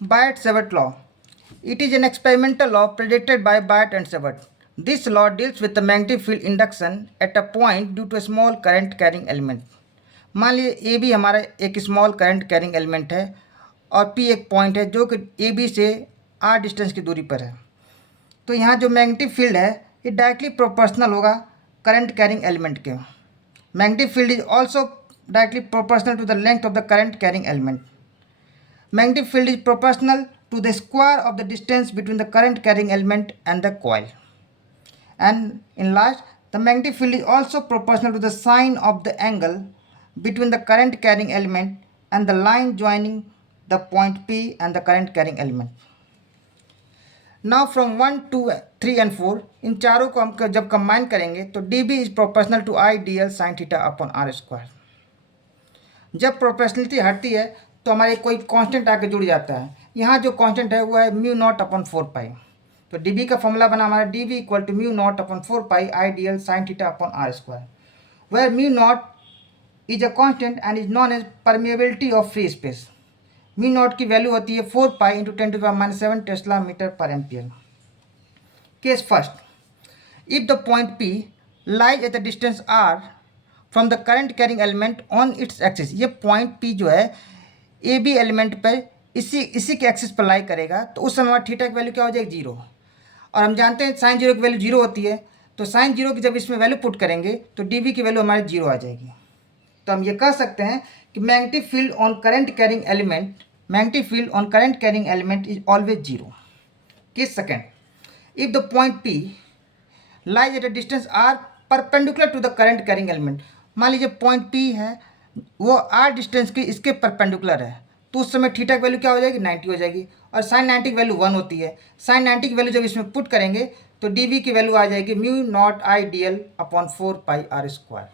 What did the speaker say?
Biot-Savart law. It is an experimental law predicted by Biot and Savart. This law deals with the magnetic field induction at a point due to a small current carrying element. मान लीजिए A B हमारा एक small current carrying element है और P एक point है जो कि ए बी से आर डिस्टेंस की दूरी पर है। तो यहाँ जो मैग्नेटिक फील्ड है ये डायरेक्टली प्रोपोर्शनल होगा करंट कैरिंग एलिमेंट के। Magnetic field is also directly proportional to the length of the current carrying element. Magnetic field is proportional to the square of the distance between the current carrying element and the coil. And in last, the magnetic field is also proportional to the sine of the angle between the current carrying element and the line joining the point P and the current carrying element. Now from 1, 2, 3 and 4 इन चारों को हम जब combine करेंगे तो dB is proportional to I dl sin theta upon r square. जब proportionality हटती है तो हमारे कोई कांस्टेंट आके जुड़ जाता है। यहाँ जो कांस्टेंट है वो है म्यू नॉट अपॉन 4 पाई। तो डीबी का फॉर्मूला बना हमारा dB equal to mu naught upon 4 pi I d l sine theta upon r square, where mu naught is a constant and is known as permeability of free space. Mu naught की value होती है 4 pi into 10⁻⁷ tesla metre per ampere. Case first, if the point P lies at the distance r from the current carrying element on its axis. ये point P जो है A B element पर इसी के axis पर लाई करेगा तो उस समय थीटा की वैल्यू क्या हो जाएगी 0। और हम जानते हैं साइन 0 की वैल्यू 0 होती है, तो साइन 0 की जब इसमें वैल्यू पुट करेंगे तो डीवी की वैल्यू हमारी 0 आ जाएगी। तो हम ये कह सकते हैं कि magnetic field on current carrying element is always 0। Case second, if the point P lies at a distance r perpendicular to the current carrying element. मान लीजिए पॉइंट पी है वो आर डिस्टेंस की इसके परपेंडिकुलर है, तो उस समय थीटा की वैल्यू क्या हो जाएगी 90 हो जाएगी। और साइन 90 की वैल्यू 1 होती है। साइन 90 की वैल्यू जब इसमें पुट करेंगे तो डीवी की वैल्यू आ जाएगी mu naught I d l upon 4 pi r square.